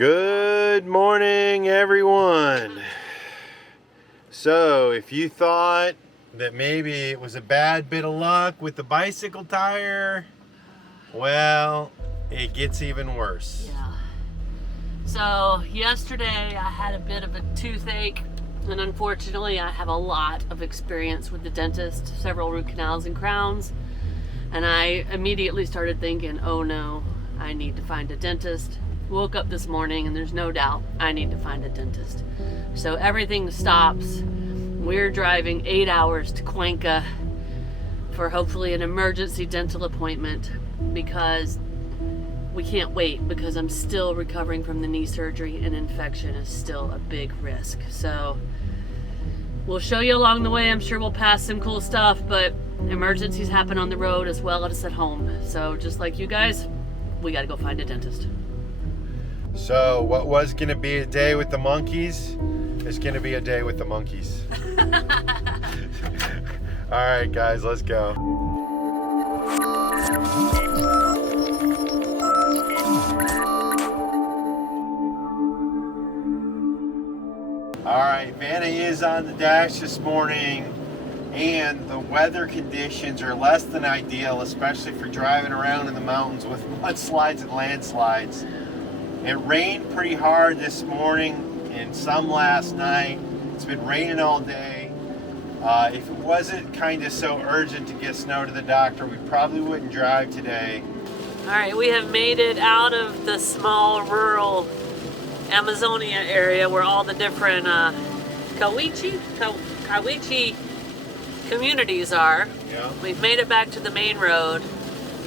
Good morning, everyone. So if you thought that maybe it was a bad bit of luck with the bicycle tire, well, it gets even worse. Yeah. So yesterday I had a bit of a toothache, and unfortunately I have a lot of experience with the dentist, several root canals and crowns, and I immediately started thinking, oh no, I need to find a dentist. Woke up this morning and there's no doubt I need to find a dentist. So everything stops. We're driving 8 hours to Cuenca for hopefully an emergency dental appointment because we can't wait, because I'm still recovering from the knee surgery and infection is still a big risk. So we'll show you along the way. I'm sure we'll pass some cool stuff, but emergencies happen on the road as well as at home. So just like you guys, we got to go find a dentist. So what was going to be a day with the monkeys is going to be a day with the monkeys. All right, guys, let's go. All right, Vanna is on the dash this morning, and the weather conditions are less than ideal, especially for driving around in the mountains with mudslides and landslides. It rained pretty hard this morning and some last night. It's been raining all day. If it wasn't kind of so urgent to get snow to the doctor, we probably wouldn't drive today. All right, we have made it out of the small rural Amazonia area where all the different Kawichi communities are. Yeah. We've made it back to the main road.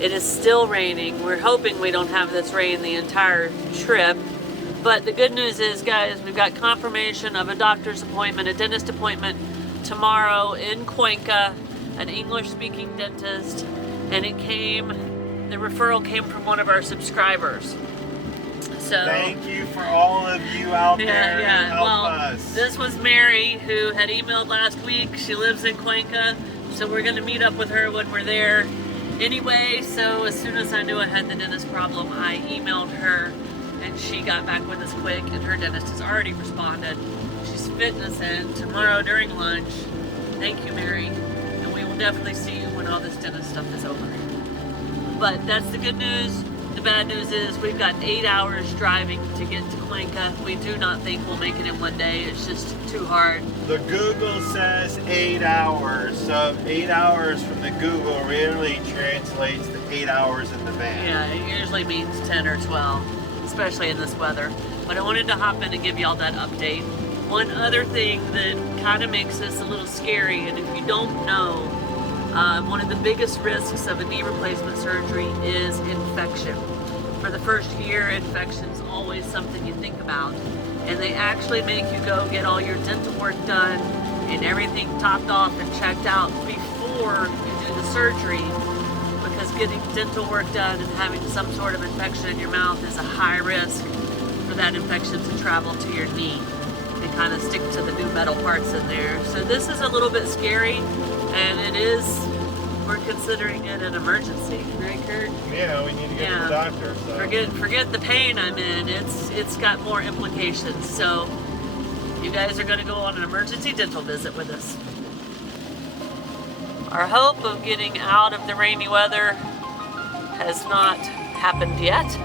It is still raining. We're hoping we don't have this rain the entire trip. But the good news is, guys, we've got confirmation of a doctor's appointment, a dentist appointment tomorrow in Cuenca, an English-speaking dentist, and the referral came from one of our subscribers. So thank you for all of you out there who help us. This was Mary, who had emailed last week. She lives in Cuenca, so we're going to meet up with her when we're there anyway. So as soon as I knew I had the dentist problem, I emailed her, and she got back with us quick, and her dentist has already responded. She's fitting us in tomorrow during lunch. Thank you, Mary, and we will definitely see you when all this dentist stuff is over. But that's the good news. The bad news is we've got 8 hours driving to get to Cuenca. We do not think we'll make it in one day. It's just too hard. The Google says 8 hours, so 8 hours from the Google really translates to 8 hours in the van. Yeah, it usually means 10 or 12, especially in this weather. But I wanted to hop in and give y'all that update. One other thing that kind of makes this a little scary, and if you don't know, one of the biggest risks of a knee replacement surgery is infection. For the first year, infection's always something you think about. And they actually make you go get all your dental work done and everything topped off and checked out before you do the surgery, because getting dental work done and having some sort of infection in your mouth is a high risk for that infection to travel to your knee and kind of stick to the new metal parts in there. So this is a little bit scary. And we're considering it an emergency, right, Curt? Yeah, we need to get to the doctor. So. Forget the pain I'm in. It's got more implications. So you guys are going to go on an emergency dental visit with us. Our hope of getting out of the rainy weather has not happened yet.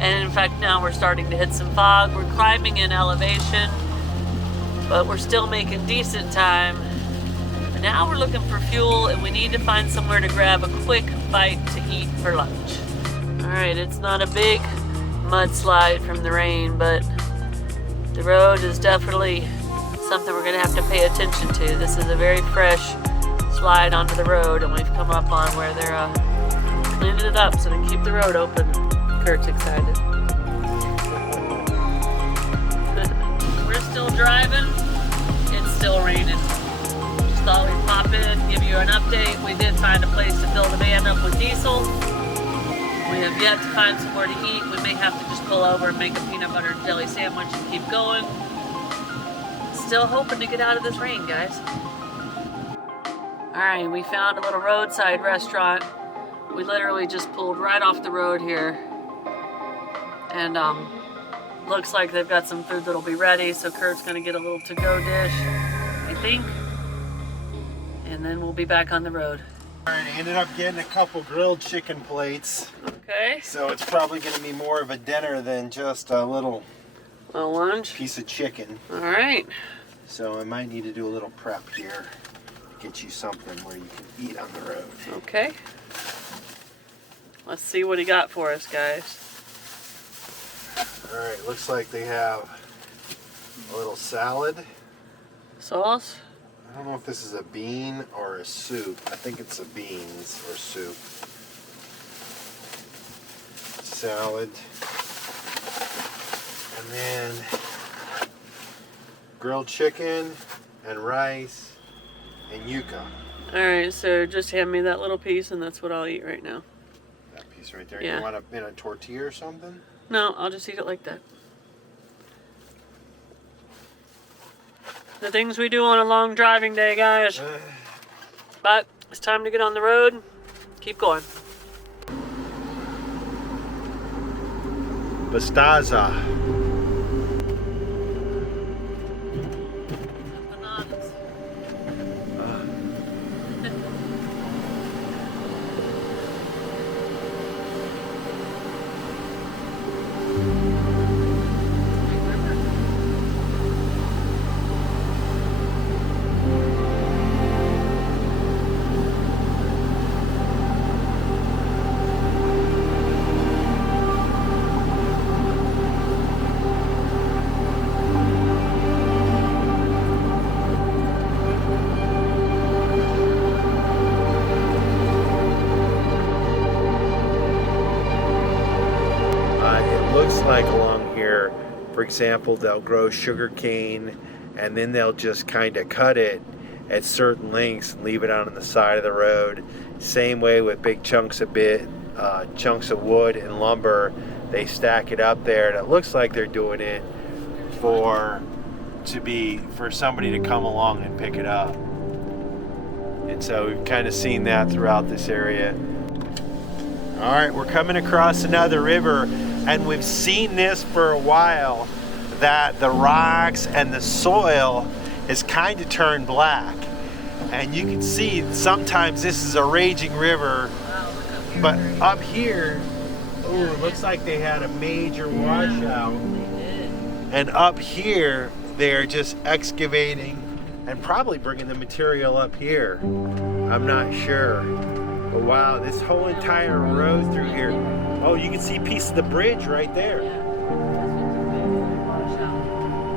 And in fact, now we're starting to hit some fog. We're climbing in elevation, but we're still making decent time. Now we're looking for fuel, and we need to find somewhere to grab a quick bite to eat for lunch. Alright, it's not a big mudslide from the rain, but the road is definitely something we're going to have to pay attention to. This is a very fresh slide onto the road, and we've come up on where they're cleaning it up so they keep the road open. Curt's excited. We're still driving. It's still raining. Thought we'd pop in, give you an update. We did find a place to fill the van up with diesel. We have yet to find somewhere to eat. We may have to just pull over and make a peanut butter and jelly sandwich and keep going. Still hoping to get out of this rain, guys. Alright, we found a little roadside restaurant. We literally just pulled right off the road here. And Looks like they've got some food that'll be ready, so Kurt's gonna get a little to-go dish, I think. And then we'll be back on the road. All right, I ended up getting a couple grilled chicken plates. Okay. So it's probably gonna be more of a dinner than just a little lunch. piece of chicken. All right. So I might need to do a little prep here. Get you something where you can eat on the road. Okay. Let's see what he got for us, guys. All right, looks like they have a little salad. Sauce? I don't know if this is a bean or a soup. I think it's a beans or soup. Salad. And then grilled chicken and rice and yuca. All right, so just hand me that little piece and that's what I'll eat right now. That piece right there. Yeah. You want it in a tortilla or something? No, I'll just eat it like that. The things we do on a long driving day, guys. But it's time to get on the road. Keep going. Bastaza. Bananas. Like along here, for example, they'll grow sugar cane and then they'll just kind of cut it at certain lengths and leave it out on the side of the road. Same way with big chunks of chunks of wood and lumber, they stack it up there, and it looks like they're doing it for somebody to come along and pick it up. And so we've kind of seen that throughout this area. All right, we're coming across another river. And we've seen this for a while, that the rocks and the soil has kind of turned black. And you can see sometimes this is a raging river, but up here, ooh, it looks like they had a major washout. And up here, they're just excavating and probably bringing the material up here. I'm not sure. But wow, this whole entire road through here. Oh, you can see a piece of the bridge right there.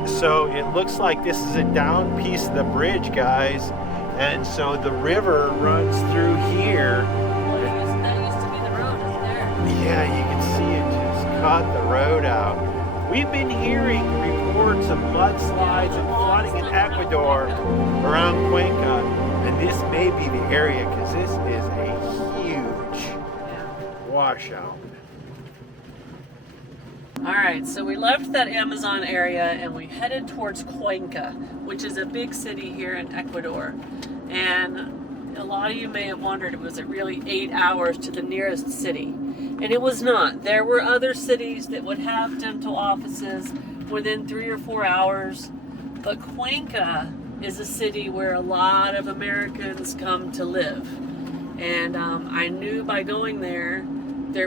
So it looks like this is a down piece of the bridge, guys. And so the river runs through here. That used to be the road, isn't there? Yeah, you can see it just cut the road out. We've been hearing reports of mudslides and flooding in Ecuador around Cuenca. And this may be the area because this is a huge washout. All right, so we left that Amazon area and we headed towards Cuenca, which is a big city here in Ecuador. And a lot of you may have wondered, was it really 8 hours to the nearest city? And it was not. There were other cities that would have dental offices within 3 or 4 hours, but Cuenca is a city where a lot of Americans come to live. And I knew by going there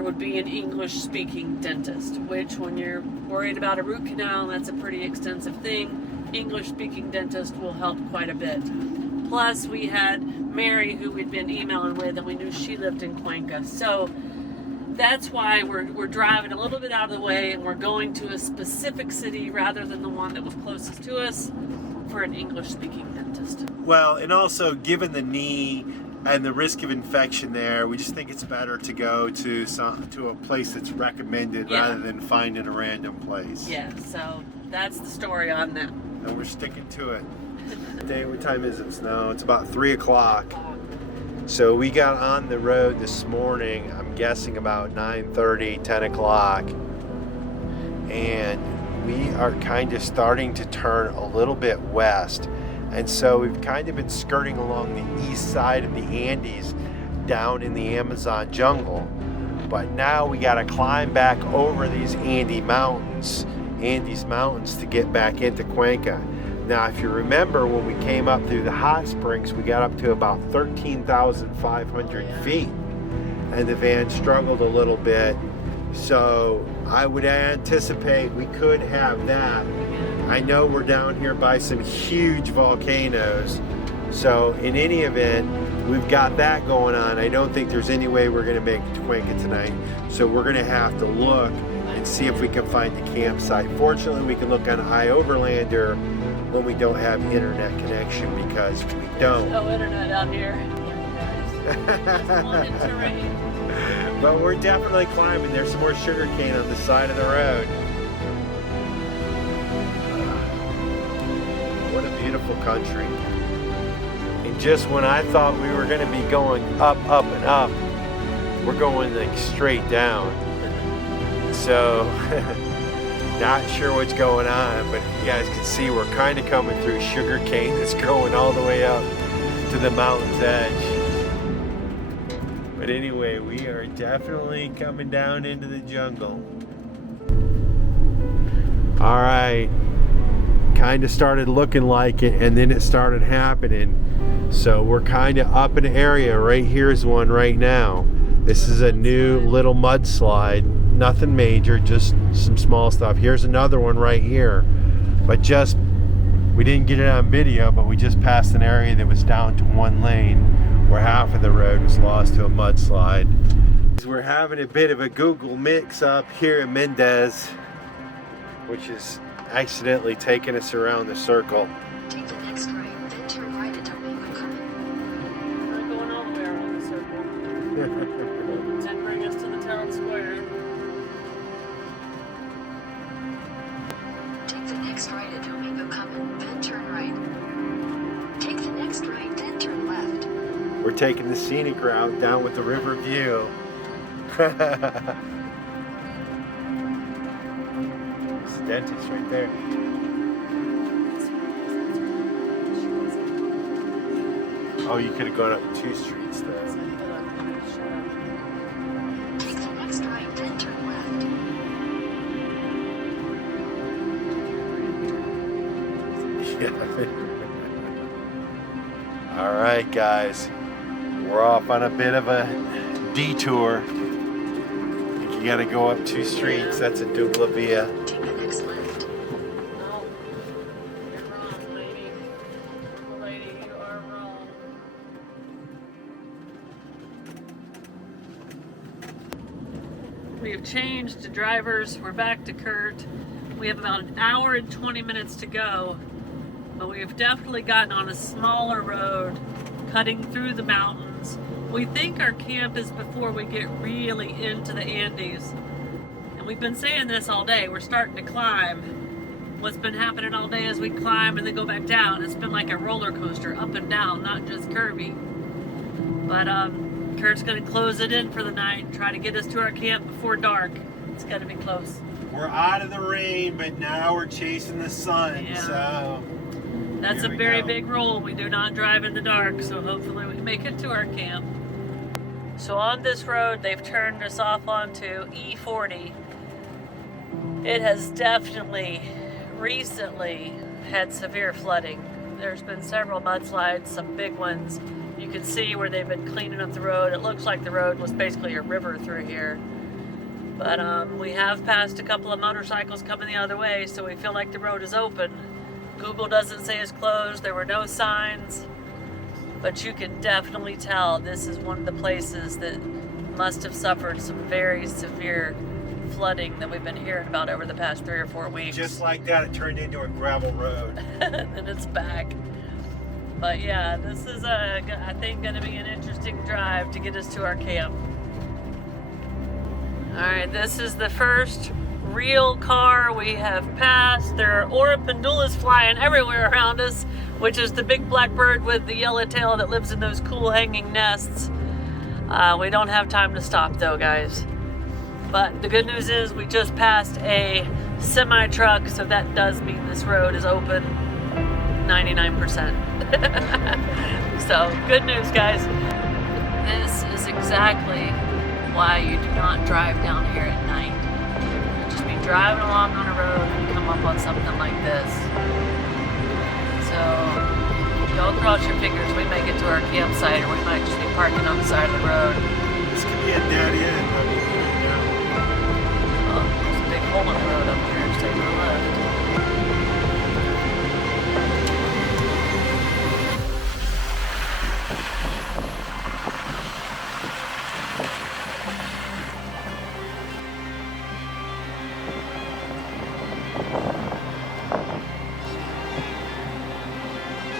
would be an English-speaking dentist, which when you're worried about a root canal, that's a pretty extensive thing. English-speaking dentist will help quite a bit. Plus, we had Mary, who we'd been emailing with, and we knew she lived in Cuenca. So that's why we're driving a little bit out of the way, and we're going to a specific city rather than the one that was closest to us for an English-speaking dentist. Well, and also given the knee and the risk of infection there, we just think it's better to go to a place that's recommended rather than finding a random place. Yeah, so that's the story on that. And we're sticking to it. Today, what time is it now? It's about 3 o'clock. So we got on the road this morning, I'm guessing about 9:30, 10 o'clock. And we are kind of starting to turn a little bit west. And so we've kind of been skirting along the east side of the Andes down in the Amazon jungle. But now we got to climb back over these Andes mountains Andes Mountains to get back into Cuenca. Now, if you remember, when we came up through the hot springs, we got up to about 13,500 feet, and the van struggled a little bit. So I would anticipate we could have that. I know we're down here by some huge volcanoes, so in any event, we've got that going on. I don't think there's any way we're going to make it to Cuenca tonight, so we're going to have to look and see if we can find the campsite. Fortunately, we can look on iOverlander when we don't have internet connection, because we don't. No internet out here. But we're definitely climbing. There's some more sugar cane on the side of the road. What a beautiful country. And just when I thought we were going to be going up, up, and up, we're going like straight down. So, not sure what's going on, but you guys can see we're kind of coming through sugar cane that's growing all the way up to the mountain's edge. But anyway, we are definitely coming down into the jungle. All right, kind of started looking like it, and then it started happening. So we're kind of up in an area. Right here's one right now. This is a new little mudslide. Nothing major, just some small stuff. Here's another one right here. But just, we didn't get it on video, but we just passed an area that was down to one lane, where half of the road was lost to a mudslide. We're having a bit of a Google mix up here in Mendez, which is accidentally taking us around the circle. Take the next right, then turn right at Domingo Commute. We're not going all the way around the circle. Then bring us to the town square. Take the next right at Domingo Commute, then turn right. Take the next right, then turn left. We're taking the scenic route down with the river view. There's a dentist right there. Oh, you could have gone up 2 streets there. Take the next right, then turn left. Yeah. All right, guys. We're off on a bit of a detour. You gotta go up 2 streets. That's a dupla via. Take the next left. No, you're wrong, lady. Lady, you are wrong. We have changed to drivers. We're back to Curt. We have about an hour and 20 minutes to go, but we have definitely gotten on a smaller road, cutting through the mountains. We think our camp is before we get really into the Andes. And we've been saying this all day. We're starting to climb. What's been happening all day is we climb and then go back down. It's been like a roller coaster, up and down, not just curvy. But Curt's gonna close it in for the night, try to get us to our camp before dark. It's gonna be close. We're out of the rain, but now we're chasing the sun. Yeah. So That's a very big rule. We do not drive in the dark, so hopefully we make it to our camp. So on this road, they've turned us off onto E40. It has definitely recently had severe flooding. There's been several mudslides, some big ones. You can see where they've been cleaning up the road. It looks like the road was basically a river through here. But we have passed a couple of motorcycles coming the other way, so we feel like the road is open. Google doesn't say it's closed. There were no signs. But you can definitely tell this is one of the places that must have suffered some very severe flooding that we've been hearing about over the past 3 or 4 weeks. just like that, it turned into a gravel road. And it's back. But yeah, this is, I think, going to be an interesting drive to get us to our camp. Alright, this is the first real car we have passed. There are oripindulas flying everywhere around us, which is the big black bird with the yellow tail that lives in those cool hanging nests. We don't have time to stop though, guys. But the good news is we just passed a semi-truck, so that does mean this road is open 99%. So, good news, guys. This is exactly why you do not drive down here at night. You'll just be driving along on a road and come bump on something like this. So don't cross your fingers. We may get to our campsite, or we might just be parking on the side of the road. This could be a dead end. Oh, there's a big hole in the road up here. Stay to the left.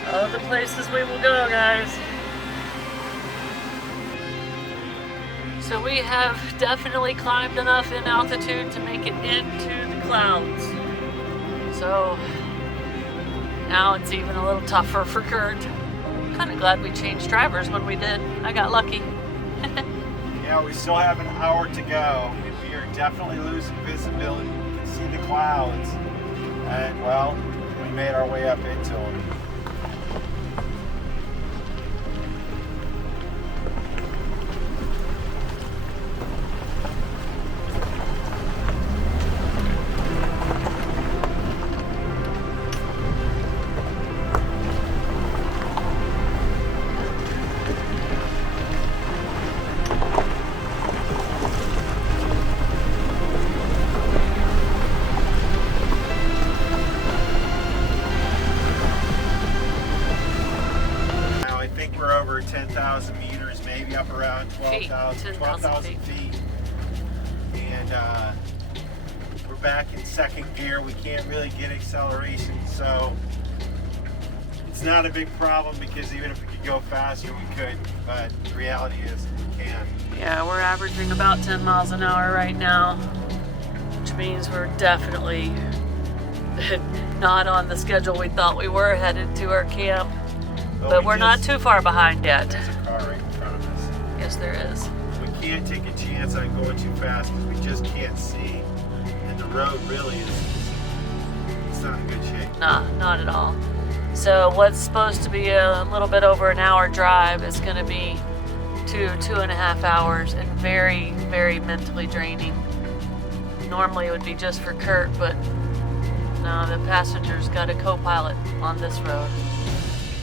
Other places we will go, guys. So we have definitely climbed enough in altitude to make it into the clouds. So now it's even a little tougher for Curt. Kind of glad we changed drivers when we did. I got lucky. Yeah, we still have an hour to go, and we are definitely losing visibility. You can see the clouds, and well, we made our way up into them. We're over 10,000 meters, maybe up around 12,000 feet. And we're back in second gear. We can't really get acceleration, so it's not a big problem, because even if we could go faster, we could, but the reality is we can't. Yeah, we're averaging about 10 miles an hour right now, which means we're definitely not on the schedule we thought we were headed to our camp. But we're not too far behind yet. There's a car right in front of us. Yes, there is. We can't take a chance on going too fast because we just can't see. And the road really it's not in good shape. Nah, not at all. So what's supposed to be a little bit over an hour drive is going to be 2.5 hours, and very, very mentally draining. Normally it would be just for Curt, but no, the passenger's got a co-pilot on this road.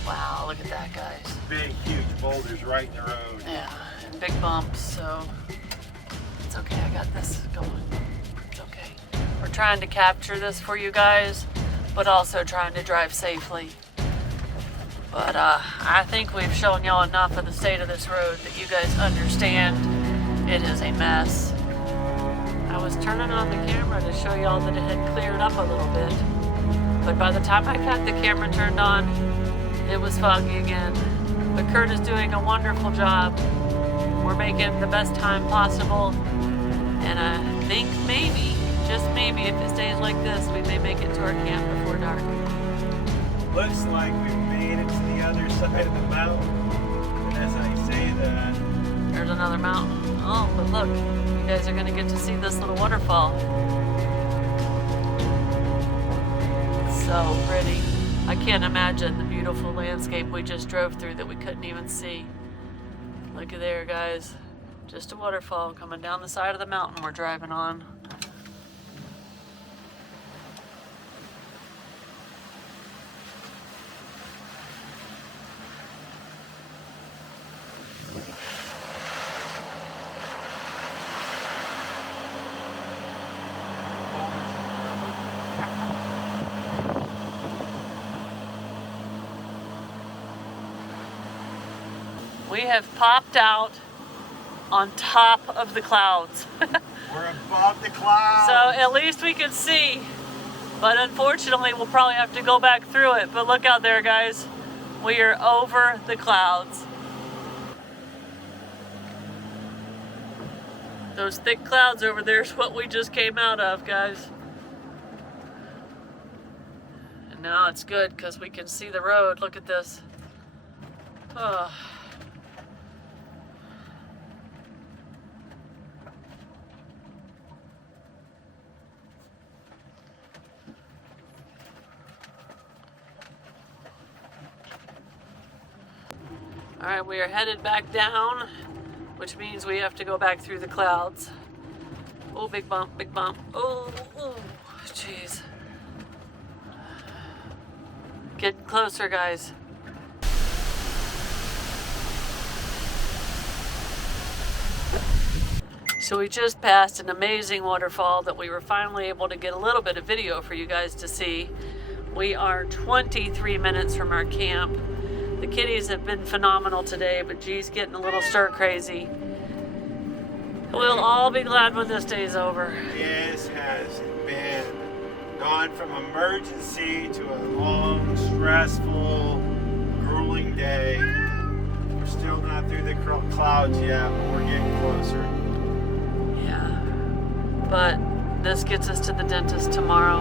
Wow, look at that, guys. Big, huge boulders right in the road. Yeah, and big bumps, so it's okay. I got this going. It's okay. We're trying to capture this for you guys, but also trying to drive safely. But I think we've shown y'all enough of the state of this road that you guys understand it is a mess. I was turning on the camera to show y'all that it had cleared up a little bit, but by the time I got the camera turned on, it was foggy again. But Curt is doing a wonderful job. We're making the best time possible. And I think maybe, just maybe, if it stays like this, we may make it to our camp before dark. Looks like we've made it to the other side of the mountain. And as I say that, There's another mountain. Oh, but look, you guys are gonna get to see this little waterfall. It's so pretty. I can't imagine the beautiful landscape we just drove through that we couldn't even see. Look at there, guys. Just a waterfall coming down the side of the mountain we're driving on. We have popped out on top of the clouds. we're above the clouds. So at least we can see. But unfortunately, we'll probably have to go back through it. But look out there, guys. We are over the clouds. Those thick clouds over there is what we just came out of, guys. And now it's good because we can see the road. Look at this. Oh. All right, we are headed back down, which means we have to go back through the clouds. Oh, big bump, big bump. Oh, jeez. Getting closer, guys. So we just passed an amazing waterfall that we were finally able to get a little bit of video for you guys to see. We are 23 minutes from our camp. The kitties have been phenomenal today, but G's getting a little stir crazy. We'll all be glad when this day's over. This has been gone from emergency to a long, stressful, grueling day. We're still not through the clouds yet, but we're getting closer. Yeah, but this gets us to the dentist tomorrow,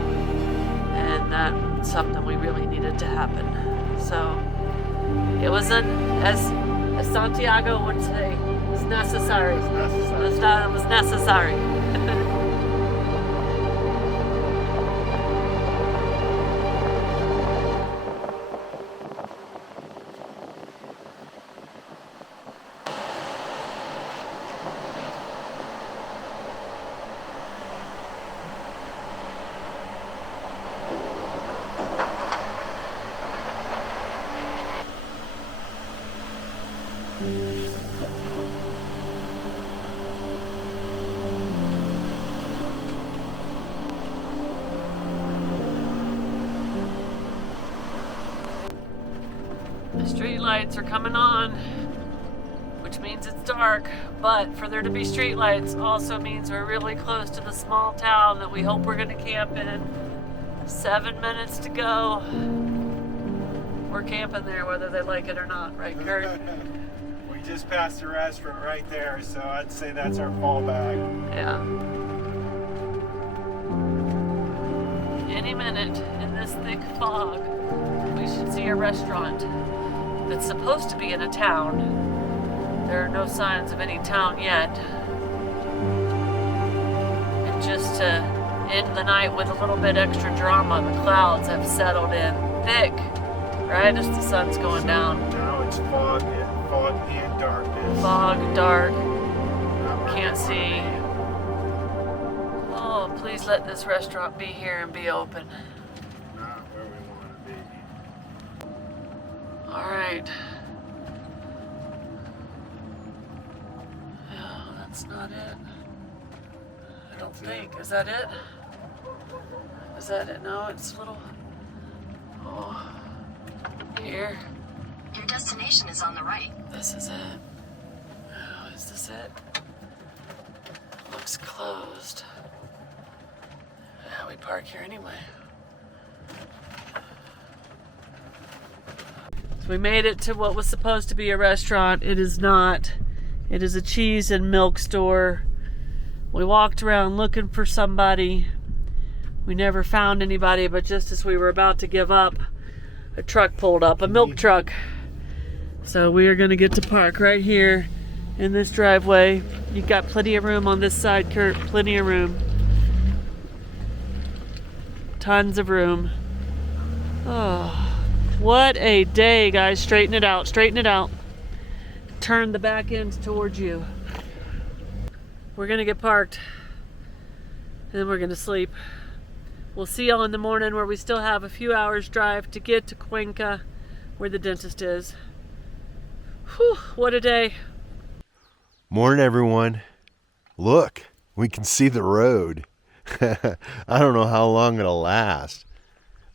and that's something we really needed to happen. So it was as Santiago would say, it was necessary. It's necessary. It was necessary. The street lights are coming on, which means it's dark, but for there to be street lights also means we're really close to the small town that we hope we're going to camp in. 7 minutes to go. We're camping there whether they like it or not, right, Curt? We just passed the restaurant right there, so I'd say that's our fallback. Yeah. Any minute in this thick fog, we should see a restaurant that's supposed to be in a town. There are no signs of any town yet. And just to end the night with a little bit extra drama, the clouds have settled in thick, right as the sun's going down. Now it's fog and darkness. Fog, dark, Not where can't we wanna see. be. Oh, please let this restaurant be here and be open. Not where we want to be. All right. Oh, that's not it. I don't think. Is that it? Is that it? No, it's a little. Oh. Here. Your destination is on the right. This is it. Oh, is this it? Looks closed. Yeah, we park here anyway. So we made it to what was supposed to be a restaurant. It is not. It is a cheese and milk store. We walked around looking for somebody. We never found anybody, but just as we were about to give up, a truck pulled up, a milk truck. So we are going to get to park right here in this driveway. You've got plenty of room on this side, Curt. Plenty of room. Tons of room. Oh, what a day, guys. Straighten it out. Straighten it out. Turn the back ends towards you. We're going to get parked. And then we're going to sleep. We'll see y'all in the morning where we still have a few hours drive to get to Cuenca where the dentist is. Whew, what a day. Morning, everyone. Look, we can see the road. I don't know how long it'll last.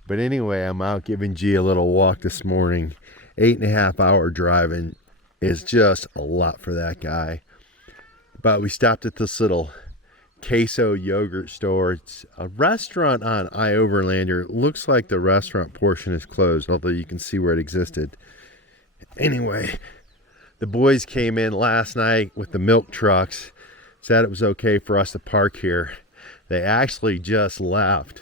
But anyway, I'm out giving G a little walk this morning. 8.5 hour driving is just a lot for that guy. But we stopped at this little queso yogurt store. It's a restaurant on iOverlander. It looks like the restaurant portion is closed, although you can see where it existed. Anyway, the boys came in last night with the milk trucks, said it was okay for us to park here. They actually just left.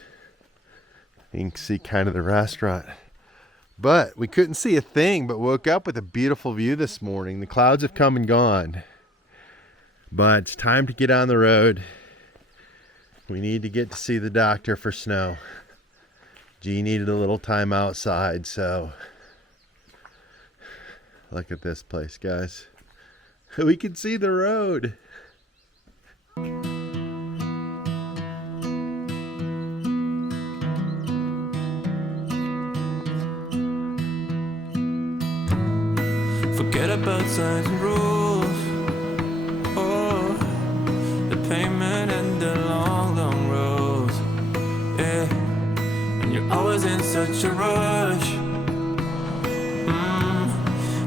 You can see kind of the restaurant. But we couldn't see a thing, but woke up with a beautiful view this morning. The clouds have come and gone. But it's time to get on the road. We need to get to see the doctor for snow. G needed a little time outside, so look at this place, guys. We can see the road. Forget about signs and rules. Oh, the pavement and the long, long roads. Yeah, and you're always in such a rush.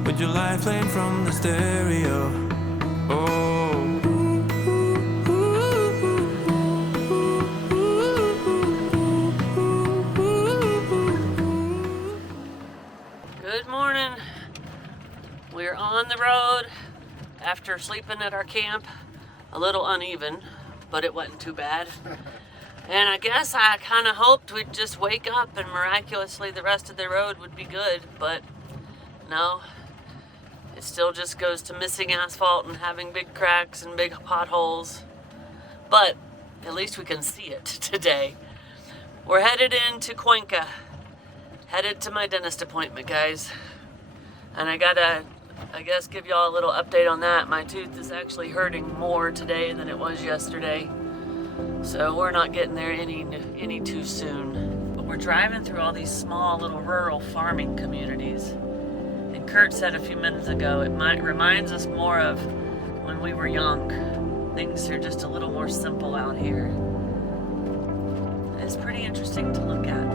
With your life playing from the stereo. Oh. Good morning. We're on the road after sleeping at our camp. A little uneven, but it wasn't too bad. And I guess I kind of hoped we'd just wake up and miraculously the rest of the road would be good, but no. It still just goes to missing asphalt and having big cracks and big potholes. But at least we can see it today. We're headed into Cuenca. Headed to my dentist appointment, guys. And I gotta, I guess, give y'all a little update on that. My tooth is actually hurting more today than it was yesterday. So we're not getting there any too soon. But we're driving through all these small little rural farming communities. And Curt said a few minutes ago, it reminds us more of when we were young. Things are just a little more simple out here. It's pretty interesting to look at.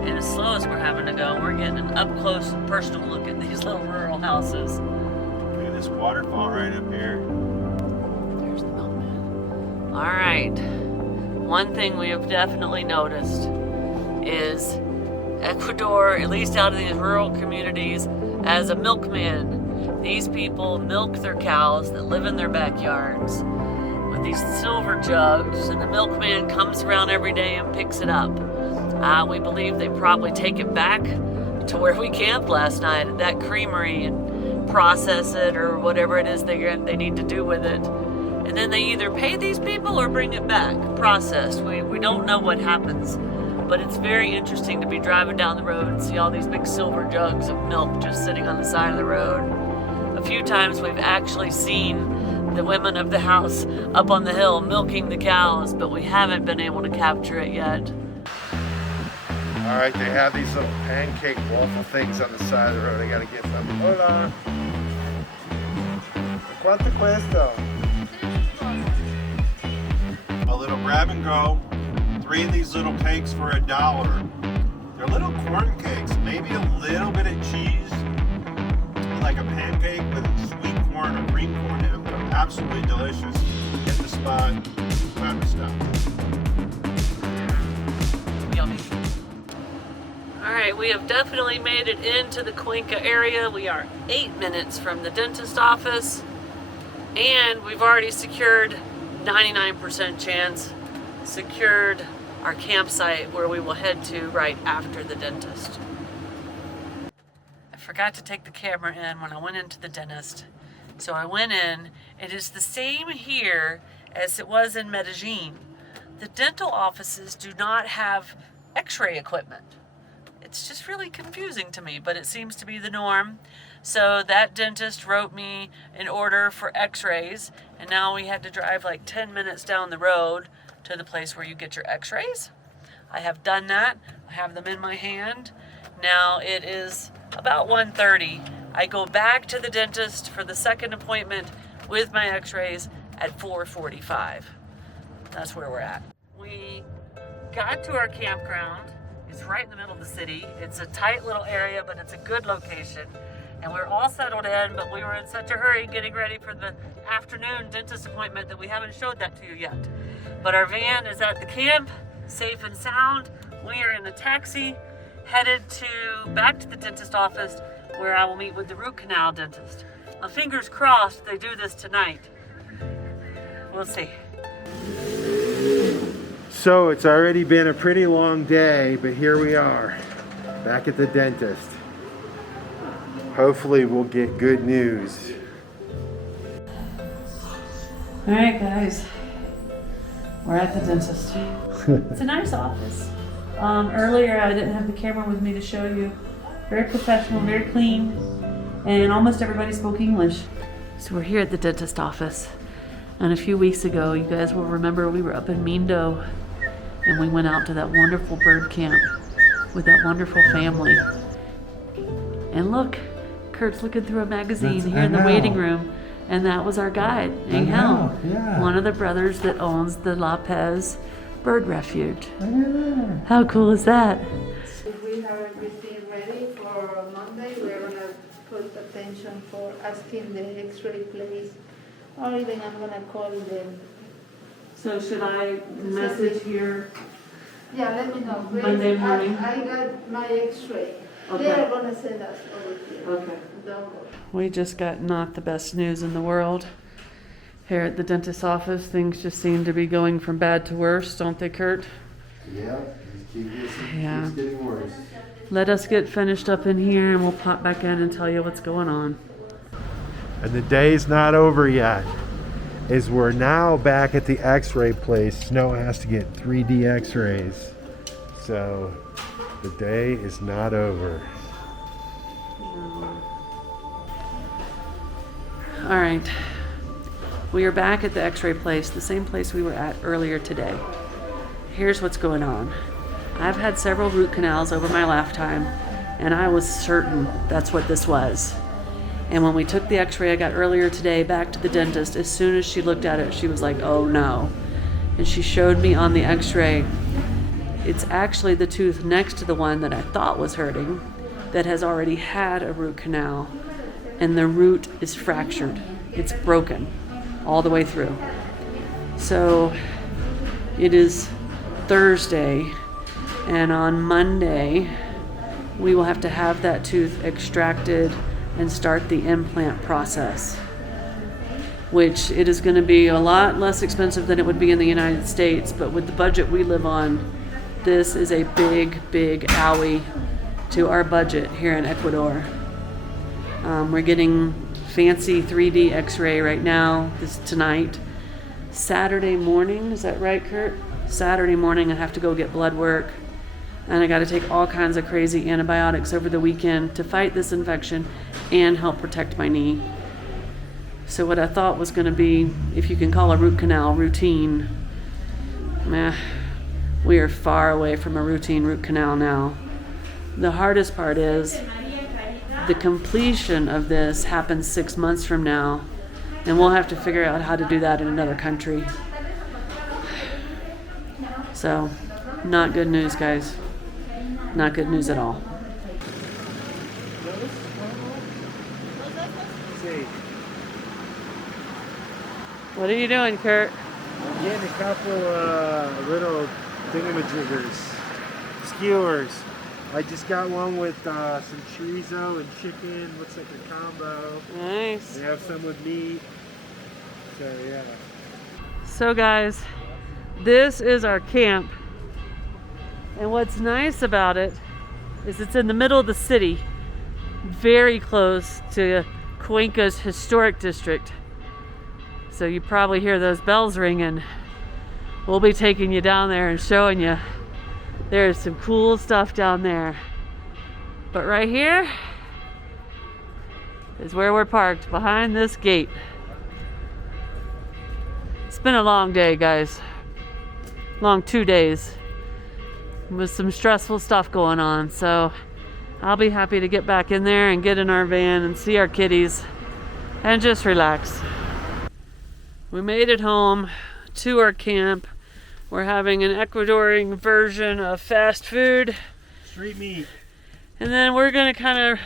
And as slow as we're having to go, we're getting an up-close personal look at these little rural houses. Look at this waterfall right up here. There's the milkman. All right. One thing we have definitely noticed is Ecuador, at least out of these rural communities, as a milkman. These people milk their cows that live in their backyards with these silver jugs, and the milkman comes around every day and picks it up. We believe they probably take it back to where we camped last night at that creamery and process it or whatever it is they need to do with it. And then they either pay these people or bring it back processed. We don't know what happens. But it's very interesting to be driving down the road and see all these big silver jugs of milk just sitting on the side of the road. A few times we've actually seen the women of the house up on the hill milking the cows, but we haven't been able to capture it yet. All right, they have these little pancake waffle things on the side of the road. I gotta get some. Hola. ¿Cuánto cuesta? A little grab and go. 3 of these little cakes for $1. They're little corn cakes, maybe a little bit of cheese, like a pancake with sweet corn or green corn in them. They're absolutely delicious. Hit the spot, grab the stuff. Yummy. All right, we have definitely made it into the Cuenca area. We are 8 minutes from the dentist office, and we've already secured 99% chance secured our campsite where we will head to right after the dentist. I forgot to take the camera in when I went into the dentist. So I went in. It is the same here as it was in Medellin. The dental offices do not have x-ray equipment. It's just really confusing to me, but it seems to be the norm. So that dentist wrote me an order for x-rays, and now we had to drive like 10 minutes down the road to the place where you get your x-rays. I have done that. I have them in my hand. Now it is about 1:30. I go back to the dentist for the second appointment with my x-rays at 4:45. That's where we're at. We got to our campground. It's right in the middle of the city. It's a tight little area, but it's a good location. And we're all settled in, but we were in such a hurry getting ready for the afternoon dentist appointment that we haven't showed that to you yet. But our van is at the camp, safe and sound. We are in a taxi, headed back to the dentist office where I will meet with the root canal dentist. My fingers crossed they do this tonight. We'll see. So it's already been a pretty long day, but here we are, back at the dentist. Hopefully we'll get good news. All right, guys. We're at the dentist. It's a nice office. Earlier I didn't have the camera with me to show you. Very professional, very clean, and almost everybody spoke English. So we're here at the dentist office. And a few weeks ago, you guys will remember we were up in Mindo and we went out to that wonderful bird camp with that wonderful family. And look, Kurt's looking through a magazine here I in the know. waiting room, and that was our guide, Angel, yeah. one of the brothers that owns the Lopez Bird Refuge. Look at that. How cool is that? If we have everything ready for Monday, we're gonna put attention for asking the X-ray place, or even I'm gonna call them. So should I message here? Yeah, let me know. Please. Monday morning? I got my X-ray. Okay. They're gonna send us over here. Okay. Don't worry. We just got not the best news in the world. Here at the dentist's office, things just seem to be going from bad to worse, don't they, Curt? Yeah, Yeah. it's getting worse. Let us get finished up in here and we'll pop back in and tell you what's going on. And the day's not over yet. Is we're now back at the X-ray place. Snow has to get 3D X-rays. So the day is not over. All right. We are back at the X-ray place, the same place we were at earlier today. Here's what's going on. I've had several root canals over my lifetime, and I was certain that's what this was. And when we took the X-ray I got earlier today back to the dentist, as soon as she looked at it, she was like, oh no. And she showed me on the X-ray, it's actually the tooth next to the one that I thought was hurting that has already had a root canal, and the root is fractured. It's broken all the way through. So it is Thursday, and on Monday we will have to have that tooth extracted and start the implant process, which it is going to be a lot less expensive than it would be in the United States, but with the budget we live on, this is a big owie to our budget here in Ecuador. We're getting fancy 3D X-ray right now, tonight. Saturday morning, is that right, Curt? Saturday morning I have to go get blood work, and I got to take all kinds of crazy antibiotics over the weekend to fight this infection and help protect my knee. So what I thought was going to be, if you can call a root canal routine, we are far away from a routine root canal now. The hardest part is the completion of this happens 6 months from now, and we'll have to figure out how to do that in another country. So, not good news, guys. Not good news at all. What are you doing, Curt? I'm getting a couple little thingamajiggers, skewers. I just got one with some chorizo and chicken. Looks like a combo. Nice. They have some with meat. So yeah. So guys, this is our camp. And what's nice about it is it's in the middle of the city, very close to Cuenca's historic district. So you probably hear those bells ringing. We'll be taking you down there and showing you there's some cool stuff down there. But right here is where we're parked, behind this gate. It's been a long day, guys. Long 2 days with some stressful stuff going on. So I'll be happy to get back in there and get in our van and see our kitties and just relax. We made it home to our camp. We're having an Ecuadorian version of fast food. Street meat. And then we're gonna kind of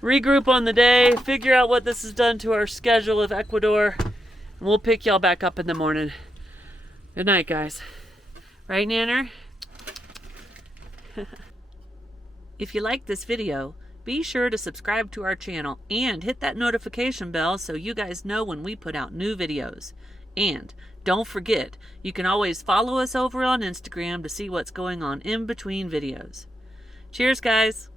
regroup on the day, figure out what this has done to our schedule of Ecuador, and we'll pick y'all back up in the morning. Good night, guys. Right, Nanner? If you liked this video, be sure to subscribe to our channel and hit that notification bell so you guys know when we put out new videos. And don't forget, you can always follow us over on Instagram to see what's going on in between videos. Cheers, guys!